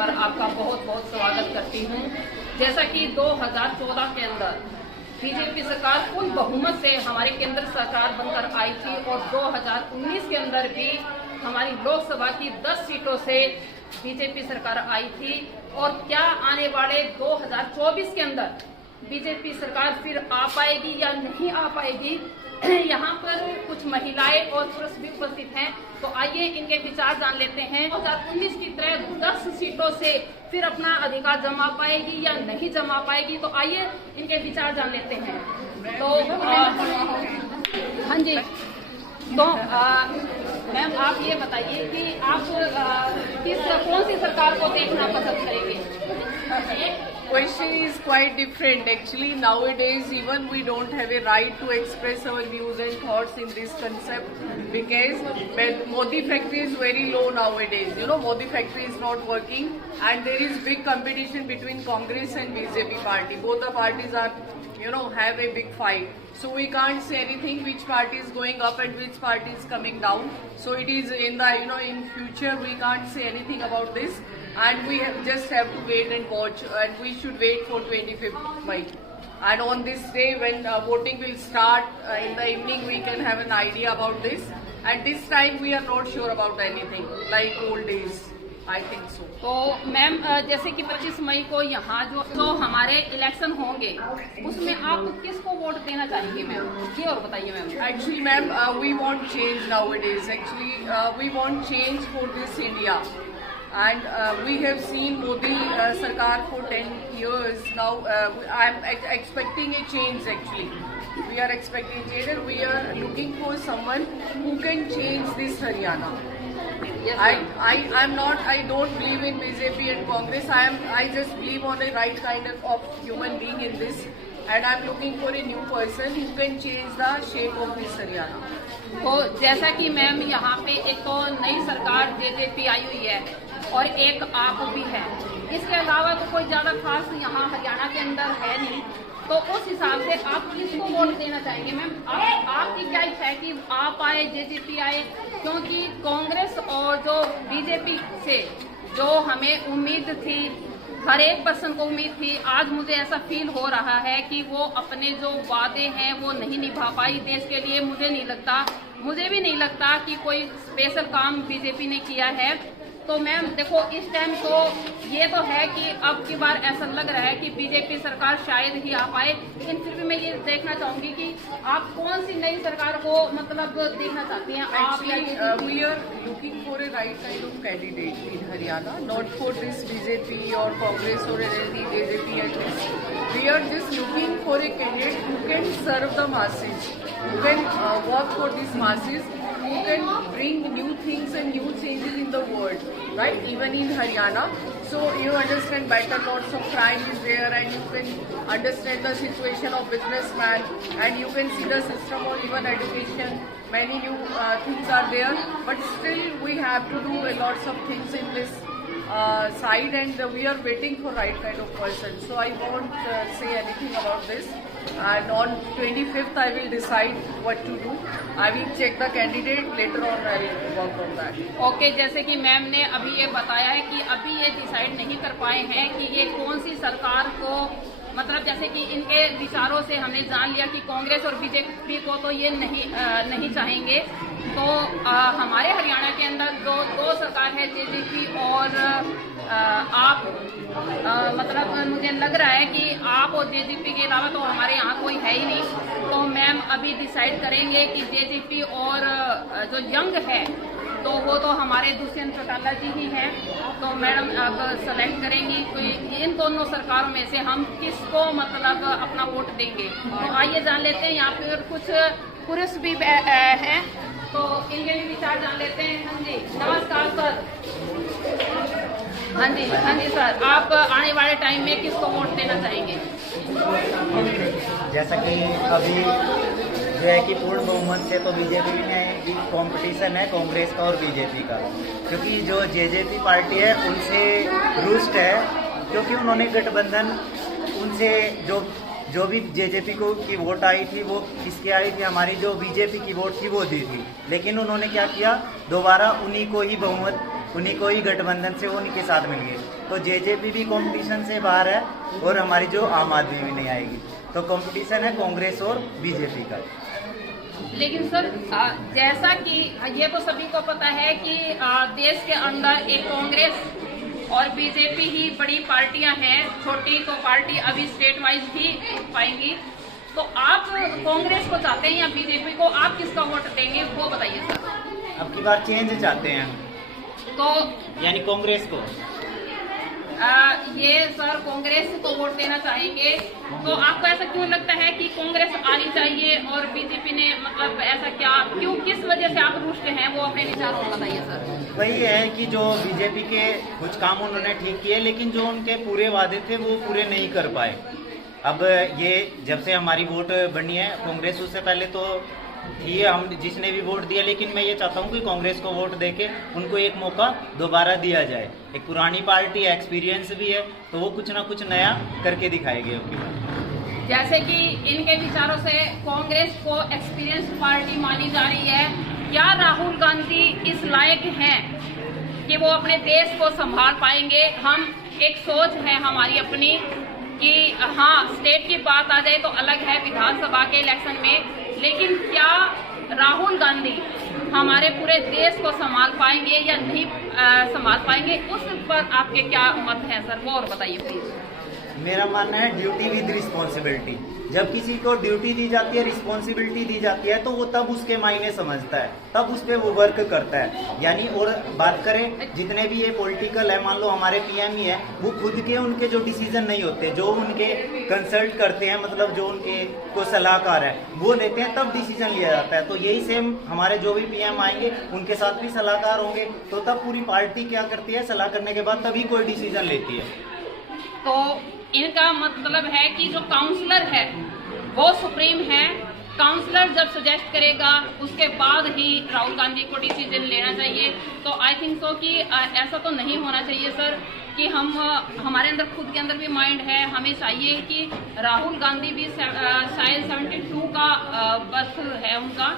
पर आपका बहुत बहुत स्वागत करती हूँ। जैसा कि 2014 के अंदर बीजेपी सरकार फुल बहुमत से हमारी केंद्र सरकार बनकर आई थी और 2019 के अंदर भी हमारी लोकसभा की 10 सीटों से बीजेपी सरकार आई थी। और क्या आने वाले 2024 के अंदर बीजेपी सरकार फिर आ पाएगी या नहीं आ पाएगी? यहाँ पर कुछ महिलाएं और पुरुष भी उपस्थित हैं, तो आइए इनके विचार जान लेते हैं। 2019 की तरह 10 सीटों से फिर अपना अधिकार जमा पाएगी या नहीं जमा पाएगी? तो आइए इनके विचार जान लेते हैं। तो हाँ जी, तो मैम आप ये बताइए कि आप कौन सी सरकार को देखना पसंद करेंगे? Question is quite different. Actually, nowadays even we don't have a right to express our views and thoughts in this concept because Modi factory is very low nowadays. You know, Modi factory is not working and there is big competition between Congress and BJP party. Both the parties are, you know, have a big fight. So we can't say anything which party is going up and which party is coming down. So it is in the, you know, in future we can't say anything about this. And we just have to wait and watch, and we should wait for 25th May. And on this day when voting will start in the evening, we can have an idea about this. And this time we are not sure about anything like old days. I think so. तो ma'am जैसे कि 25 मई को यहाँ जो हमारे election होंगे उसमें आप किसको वोट देना चाहेंगे मैम? ये और बताइए ma'am. Actually, ma'am, we want change nowadays. Actually, we want change for this India. And we have seen Modi Sarkar for 10 years now. I am expecting a change actually. We are expecting change and we are looking for someone who can change this Haryana. Yes, I don't believe in BJP and Congress. I just believe on a right kind of human being in this. And I'm looking for a new person who can change the shape of this Haryana. तो जैसा कि ma'am यहाँ पे एक तो नई सरकार BJP आई हुई है और एक आप भी है, इसके अलावा तो कोई ज्यादा खास यहाँ हरियाणा के अंदर है नहीं। तो उस हिसाब से आप किसको वोट देना चाहेंगे मैम? आपकी क्या इच्छा है कि आप आए, जेजेपी आए? क्योंकि कांग्रेस और जो बीजेपी से जो हमें उम्मीद थी, हर एक पर्सन को उम्मीद थी, आज मुझे ऐसा फील हो रहा है कि वो अपने जो वादे हैं वो नहीं निभा पाई देश के लिए। मुझे भी नहीं लगता कि कोई स्पेशल काम बीजेपी ने किया है। तो मैम देखो, इस टाइम तो ये तो है कि अब की बार ऐसा लग रहा है कि बीजेपी सरकार शायद ही आ पाए, लेकिन फिर भी मैं ये देखना चाहूंगी कि आप कौन सी नई सरकार को मतलब देखना चाहती हैं? Actually, we are looking for a right kind of candidate in Haryana, not for this BJP or Congress or any JJP and this. We are just looking for a candidate who can serve the masses, who can work for these masses, who can bring new things and new changes in the world, right? Even in Haryana. So you understand better, lots of crime is there and you can understand the situation of businessman and you can see the system or even education. Many new things are there, but still we have to do lots of things in this side and we are waiting for right kind of person. So I won't say anything about this. And on 25th I will decide what to do. I will check the candidate, later on I will work on that. Okay, जैसे कि ma'am ने अभी ये बताया है कि अभी ये डिसाइड नहीं कर पाए हैं कि ये कौन सी सरकार को, मतलब जैसे कि इनके विचारों से हमने जान लिया कि कांग्रेस और बीजेपी को तो ये नहीं चाहेंगे। तो हमारे हरियाणा के अंदर दो सरकार है, जेजेपी और आप, मतलब मुझे लग रहा है कि आप और जेजेपी के अलावा तो हमारे यहाँ कोई है ही नहीं। तो मैम अभी डिसाइड करेंगे कि जेजेपी और जो यंग है तो वो तो हमारे दुष्यंत चौटाला जी ही हैं। तो मैडम अब सेलेक्ट करेंगी तो इन दोनों सरकारों में से हम किसको मतलब अपना वोट देंगे। तो आइए जान लेते हैं, यहाँ पे कुछ पुरुष भी हैं तो इनके भी विचार जान लेते हैं। हाँ जी, नमस्कार सर। हाँ जी सर, आप आने वाले टाइम में किसको वोट देना चाहेंगे? जैसा कि अभी जो है कि पूर्ण बहुमत से तो बीजेपी में भी कंपटीशन है, कांग्रेस का और बीजेपी का, क्योंकि जो जेजेपी पार्टी है उनसे रुष्ट है, क्योंकि उन्होंने गठबंधन उनसे जो भी जेजेपी को की वोट आई थी वो किसकी आई थी, हमारी जो बीजेपी की वोट थी वो दी थी, लेकिन उन्होंने क्या किया, दोबारा उन्हीं को ही बहुमत उन्हीं को ही गठबंधन से उन्हीं के साथ मिल गई। तो जेजेपी भी कंपटीशन से बाहर है और हमारी जो आम आदमी भी नहीं आएगी। तो कंपटीशन है कांग्रेस और बीजेपी का। लेकिन सर जैसा कि ये तो सभी को पता है कि देश के अंदर एक कांग्रेस और बीजेपी ही बड़ी पार्टियां हैं, छोटी तो पार्टी अभी स्टेट वाइज ही पाएंगी। तो आप कांग्रेस को चाहते हैं या बीजेपी को? आप किसका वोट देंगे वो बताइए सर। अब की बार चेंज चाहते हैं तो यानी कांग्रेस को। ये सर कांग्रेस को वोट देना चाहेंगे, तो आपको ऐसा क्यों लगता है कि कांग्रेस आनी चाहिए और बीजेपी ने मतलब ऐसा क्यों किस वजह से आप रुष्ट हैं, वो अपने विचारों में बताइए सर। वही है कि जो बीजेपी के कुछ काम उन्होंने ठीक किए, लेकिन जो उनके पूरे वादे थे वो पूरे नहीं कर पाए। अब ये जब से हमारी वोट बनी है कांग्रेस, उससे पहले तो ये हम जिसने भी वोट दिया, लेकिन मैं ये चाहता हूँ कि कांग्रेस को वोट देके उनको एक मौका दोबारा दिया जाए। एक पुरानी पार्टी है, एक्सपीरियंस भी है, तो वो कुछ ना कुछ नया करके दिखाएगी। जैसे कि इनके विचारों से कांग्रेस को एक्सपीरियंस पार्टी मानी जा रही है, क्या राहुल गांधी इस लायक हैं कि वो अपने देश को संभाल पाएंगे? हम एक सोच है हमारी अपनी कि हाँ स्टेट की बात आ जाए तो अलग है विधानसभा के इलेक्शन में, लेकिन क्या राहुल गांधी हमारे पूरे देश को संभाल पाएंगे या नहीं संभाल पाएंगे, उस पर आपके क्या मत है सर, वो और बताइए प्लीज। मेरा मानना है ड्यूटी विद रिस्पॉन्सिबिलिटी। जब किसी को ड्यूटी दी जाती है, रिस्पॉन्सिबिलिटी दी जाती है, तो वो तब उसके मायने समझता है, तब उस पर वो वर्क करता है। यानी और बात करें जितने भी ये पॉलिटिकल है, मान लो हमारे पीएम ही है, वो खुद के उनके जो डिसीजन नहीं होते, जो उनके कंसल्ट करते हैं, मतलब जो उनके को सलाहकार है वो लेते हैं, तब डिसीजन लिया जाता है। तो यही सेम हमारे जो भी पीएम आएंगे उनके साथ भी सलाहकार होंगे, तो तब पूरी पार्टी क्या करती है, सलाह करने के बाद तभी कोई डिसीजन लेती है। तो इनका मतलब है कि जो काउंसलर है वो सुप्रीम है, काउंसलर जब सजेस्ट करेगा उसके बाद ही राहुल गांधी को डिसीजन लेना चाहिए। तो आई थिंक सो कि ऐसा तो नहीं होना चाहिए सर कि हमारे अंदर खुद के अंदर भी माइंड है, हमें चाहिए कि राहुल गांधी भी शायद 72 का बर्थ है उनका,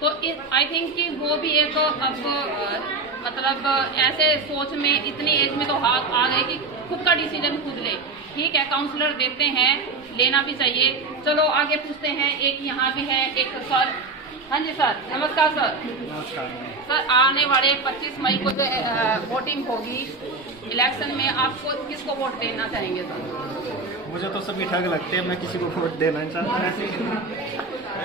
तो आई थिंक कि वो भी एक अब मतलब ऐसे सोच में इतनी एज में तो आ गए कि खुद का डिसीजन खुद ले। ठीक है, काउंसलर देते हैं, लेना भी चाहिए। चलो आगे पूछते हैं, एक यहाँ भी है एक सर। हाँ जी सर, नमस्कार सर। नमस्कार सर, आने वाले 25 मई को जो वोटिंग होगी इलेक्शन में, आपको किसको वोट देना चाहेंगे सर? मुझे तो सभी ठग लगते हैं, मैं किसी को वोट देना नहीं चाहता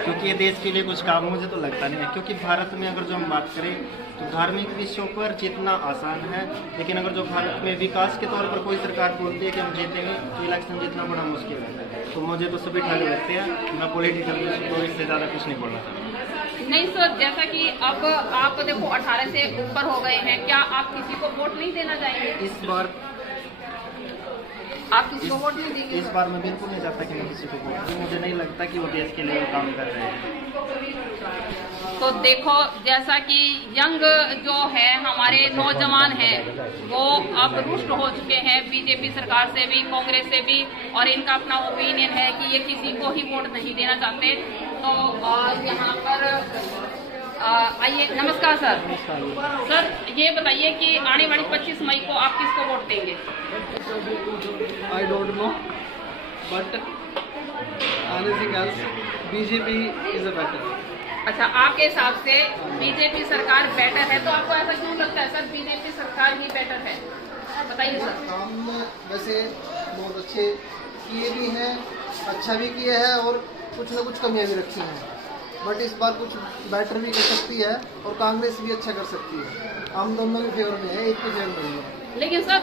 क्योंकि ये देश के लिए कुछ काम मुझे तो लगता नहीं है। क्योंकि भारत में अगर जो हम बात करें तो धार्मिक विषयों पर जीतना आसान है, लेकिन अगर जो भारत में विकास के तौर पर कोई सरकार बोलती है कि हम जीतेंगे तो इलेक्शन जीतना बड़ा मुश्किल है। तो मुझे तो सभी ठग लगते हैं, मैं पॉलिटिकल को इससे ज़्यादा कुछ नहीं बोलना चाहता। नहीं सर, जैसा कि अब आप देखो 18 से ऊपर हो गए हैं, क्या आप किसी को वोट नहीं देना चाहेंगे? इस बार आप किसी को वोट नहीं देंगे? इस बार मैं बिल्कुल नहीं चाहता कि मैं किसी को वोट दूं। मुझे नहीं लगता कि वो देश के लिए काम कर रहे हैं। तो देखो, जैसा कि यंग जो है हमारे नौजवान हैं वो अब रुष्ट हो चुके हैं बीजेपी सरकार से भी, कांग्रेस से भी, और इनका अपना ओपिनियन है कि ये किसी को ही वोट नहीं देना चाहते। तो यहाँ पर आइए, नमस्कार सर। सर ये बताइए कि आने वाली 25 मई को आप किसको वोट देंगे? I don't know, but anything else, BJP is a better. अच्छा, आपके हिसाब से बीजेपी सरकार बेटर है, तो आपको ऐसा क्यों लगता है सर बीजेपी सरकार ही बेटर है? बताइए सर। काम वैसे बहुत अच्छे किए भी हैं, अच्छा भी किया है और कुछ ना कुछ कमियां भी रखी हैं, बट इस बार कुछ बेटर भी कर सकती है और कांग्रेस भी अच्छा कर सकती है। हम दोनों के फेवर में है, एक के फेवर में है। लेकिन सर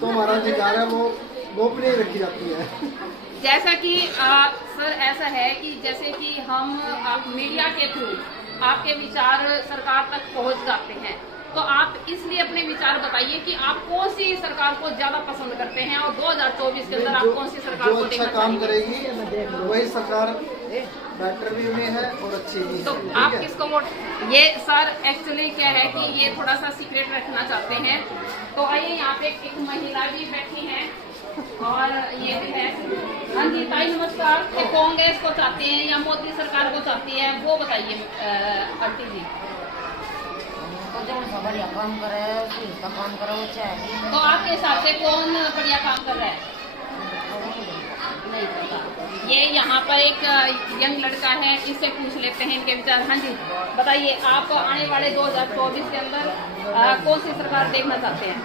तो हमारा अधिकार है वो गोपनीय रखी जाती है। जैसा कि सर ऐसा है कि जैसे कि हम मीडिया के थ्रू आपके विचार सरकार तक पहुंच जाते हैं, तो आप इसलिए अपने विचार बताइए कि आप कौन सी सरकार को ज्यादा पसंद करते हैं और 2024 के अंदर आप कौन सी सरकार को देखना अच्छा काम चाहेंगे? करेगी वही सरकार बेटर भी में है और अच्छी भी है। तो आप किसको वोट? ये सर एक्चुअली क्या है कि ये थोड़ा सा सीक्रेट रखना चाहते हैं। तो आइए, यहाँ पे एक महिला भी बैठी है और ये भी है। हाँ जी ताई नमस्कार। ये कांग्रेस को चाहते हैं या मोदी सरकार को चाहती है, वो बताइए आंटी जी। जो बढ़िया काम करे उसका काम करे वो चाहे। तो आपके हिसाब से कौन बढ़िया काम कर रहा है? नहीं पता। ये यहाँ पर एक यंग लड़का है, इससे पूछ लेते हैं इनके विचार। हाँ जी, बताइए आप आने वाले 2024 के अंदर कौन सी सरकार देखना चाहते हैं?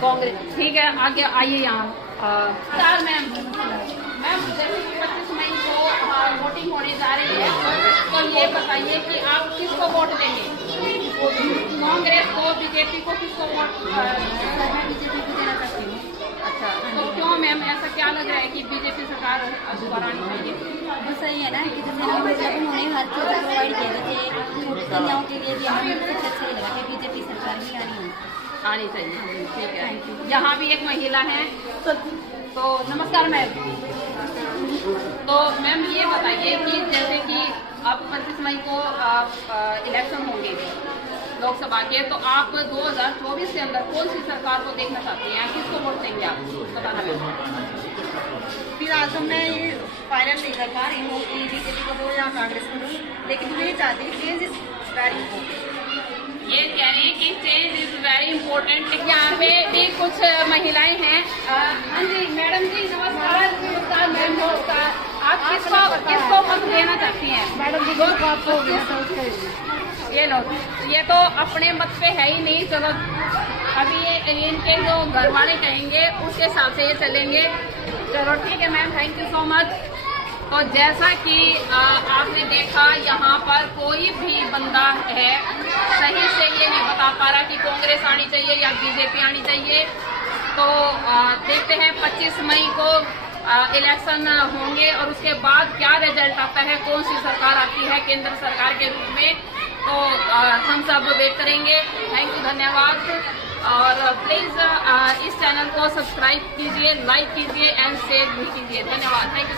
कांग्रेस। ठीक है, आगे आइए यहाँ। मैम जैसे कि 25 मई को वोटिंग होने जा रही है, तो ये बताइए कि आप किसको वोट देंगे? कांग्रेस को, बीजेपी को, किसको वोट? बीजेपी को देना चाहती हूँ। अच्छा, तो क्यों मैम ऐसा क्या लग रहा है कि बीजेपी सरकार अब दोबारा आनी चाहिए? वो सही है ना कि जैसे मतलब उन्होंने हर चीज़ प्रोवाइड किया, जैसे कन्याओं के लिए भी हमें सबसे अच्छा लगा कि बीजेपी सरकार ही आनी चाहिए। ठीक है, यहाँ भी एक महिला है। तो नमस्कार मैम। तो मैम ये बताइए कि जैसे कि अब 25 मई को इलेक्शन होंगे लोकसभा के, तो आप 2024 के अंदर कौन सी सरकार को देखना चाहते हैं? किसको वोट देंगे आप? बताना मैम। फिलहाल तो मैं ये फाइनल नहीं कर पा रही हूँ कि बीजेपी को दो या कांग्रेस को दो, लेकिन मैं ये चाहती हूँ चेंज इज वेरी इम्पोर्टेंट। ये कह रहे हैं कि चेंज इज वेरी इम्पोर्टेंट। यहाँ पे भी कुछ महिलाएं हैं। हाँ जी मैडम जी, नमस्कार। नमस्कार मैम, नमस्कार। आप किसको मत देना चाहती हैं? मैडम जी ये लो, ये तो अपने मत पे है ही नहीं। चलो अभी ये इनके जो घर वाले कहेंगे उसके हिसाब से ये चलेंगे। चलो ठीक है ma'am, thank you so much. तो जैसा कि आपने देखा, यहाँ पर कोई भी बंदा है सही से ये नहीं बता पा रहा कि कांग्रेस आनी चाहिए या बीजेपी आनी चाहिए। तो देखते हैं 25 मई को इलेक्शन होंगे और उसके बाद क्या रिजल्ट आता है, कौन सी सरकार आती है केंद्र सरकार के रूप में। तो हम सब वेट करेंगे। थैंक यू, धन्यवाद। और प्लीज़ इस चैनल को सब्सक्राइब कीजिए, लाइक कीजिए एंड शेयर भी कीजिए। धन्यवाद, थैंक यू।